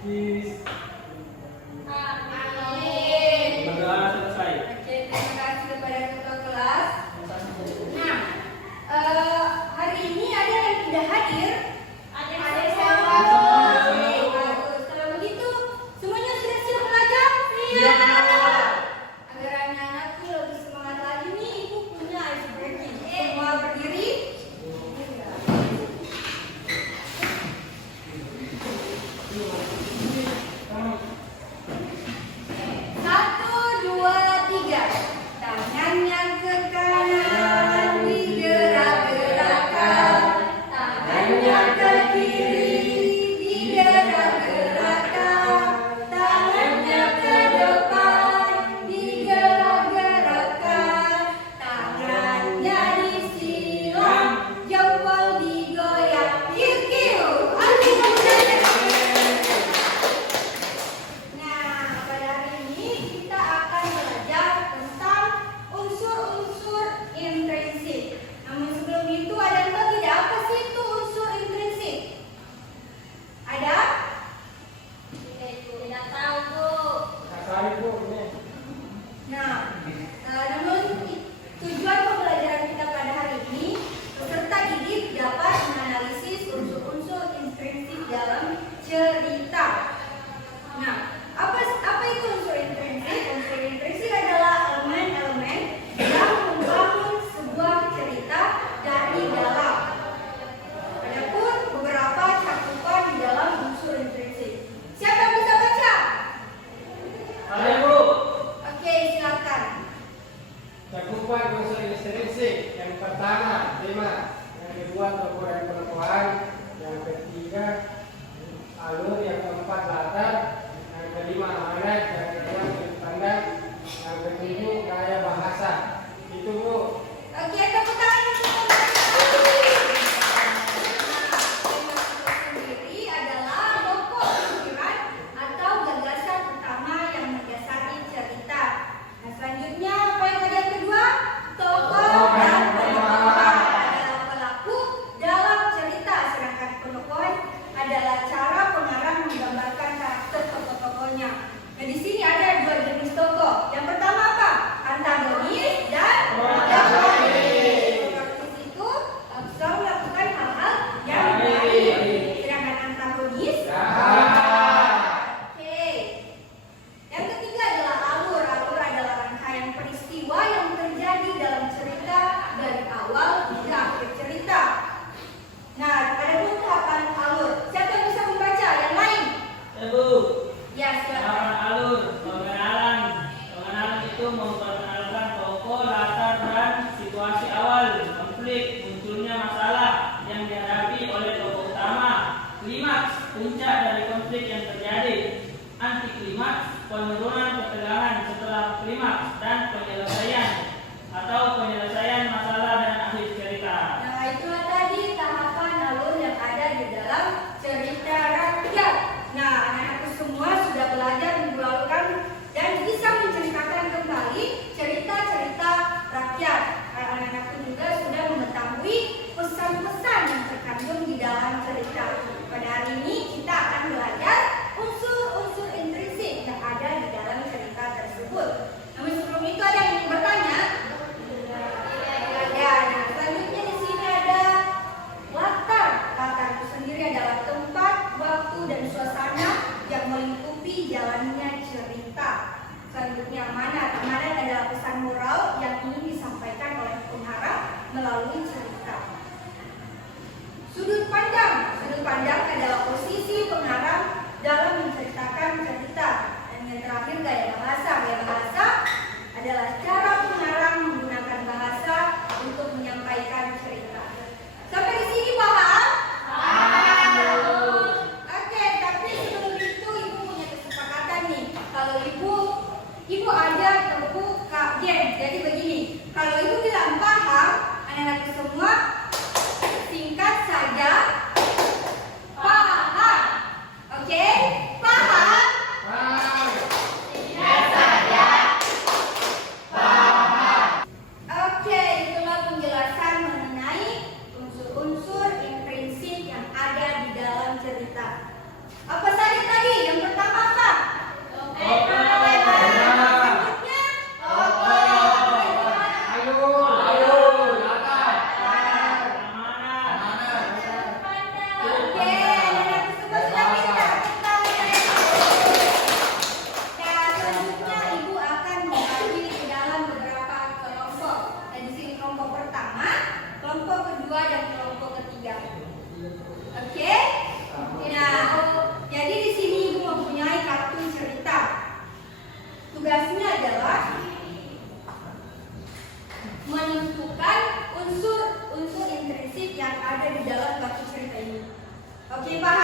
Peace. Amin. Berdoa selesai. Oke, terima kasih kepada ketua kelas. Nah, hari ini ada yang tidak hadir. Ada siapa? Bagus. Kalau begitu, semuanya sudah siap belajar? Iya. Agar anak-anakku lebih semangat lagi nih, ibu punya ice breaking. Semua berdiri. Satu, dua, tiga. Tangannya ke kanan, digerak-gerakkan. Tangannya ke kiri, digerak-gerakkan. Tangannya ke depan, digerak-gerakkan. Tangannya disilang, jempol digoyang. Kiu-kiu. Nah, pada hari ini kita akan belajar tentang unsur-unsur intrinsik. Namun sebelum itu ada yang tahu tidak apa sih itu unsur intrinsik? Ada? Tidak tahu, Bu. Kasari Bu ini. Nah, namun tujuan pembelajaran kita pada hari ini, peserta didik dapat menganalisis unsur-unsur intrinsik dalam cerita. Nah, apa itu unsur intrinsik? Unsur intrinsik adalah elemen-elemen yang membangun sebuah cerita dari dalam. Adapun beberapa cakupan di dalam unsur intrinsik. Siapa yang bisa baca? Ada Bu. Oke, silakan. Cakupan unsur intrinsik. Yang pertama 5, yang kedua tokoh dan penokohan, yang ketiga alur, yang keempat latar, yang kelima amanat, yang kedua sudut pandang, yang ketujuh gaya bahasa. Itu Bu. Oke, tepuk tangan untuk peserta. Nah, sendiri adalah pokok pikiran atau gagasan utama yang mendasari cerita. Nah, selanjutnya apa yang tadi yang kedua? Tokoh dan penokohan adalah pelaku dalam cerita, sedangkan penokohan adalah cara pengarang menggambarkan karakter tokoh-tokohnya. Nah, di sini ada dua jenis tokoh. Yang pertama apa? Antagonis dan protagonis. Protagonis itu selalu melakukan hal-hal yang baik, sedangkan antagonis Oke. Yang ketiga adalah alur. Alur adalah rangkaian peristiwa yang terjadi dalam cerita dari awal hingga akhir cerita. Nah, ada pun tahapan alur. Siapa yang bisa membaca? Yang lain? Ibu, Ya, silakan. tahapan alur, pengenalan. Pengenalan itu memperkenalkan tokoh, latar dan situasi awal, konflik, munculnya masalah yang dihadapi oleh tokoh utama. Klimaks, puncak dari konflik yang terjadi. Anti klimaks, penurunan ketegangan setelah klimaks, dan penyelesaian atau penyelesaian masalah dan akhir cerita. Nah, itulah tadi tahapan alur yang ada di dalam cerita rakyat. Nah, anak-anakku semua sudah belajar minggu lalu kan dan bisa menceritakan kembali cerita-cerita rakyat. Anak-anakku juga sudah mengetahui pesan-pesan yang terkandung di dalam cerita. Pada hari ini kita akan belajar unsur-unsur intrinsik yang ada di dalam cerita tersebut. Namun sebelum itu ada yang ingin bertanya? Ada. Nah, selanjutnya di sini ada latar. Latar itu sendiri adalah tempat, waktu, dan suasana yang melingkupi jalannya cerita. Selanjutnya amanat. Amanat adalah pesan moral yang ingin disampaikan oleh pengarang melalui cerita. Sudut pandang. Sudut pandang adalah posisi pengarang dalam menceritakan cerita. Dan yang terakhir gaya bahasa. Gaya bahasa adalah cara pengarang menggunakan bahasa untuk menyampaikan cerita. Sampai di sini paham? Oke, tapi sebelum itu ibu punya kesepakatan nih. Kalau ibu ada tepuk kaget. Jadi begini, kalau ibu bilang paham, anak-anak semua singkat saja Oke, paham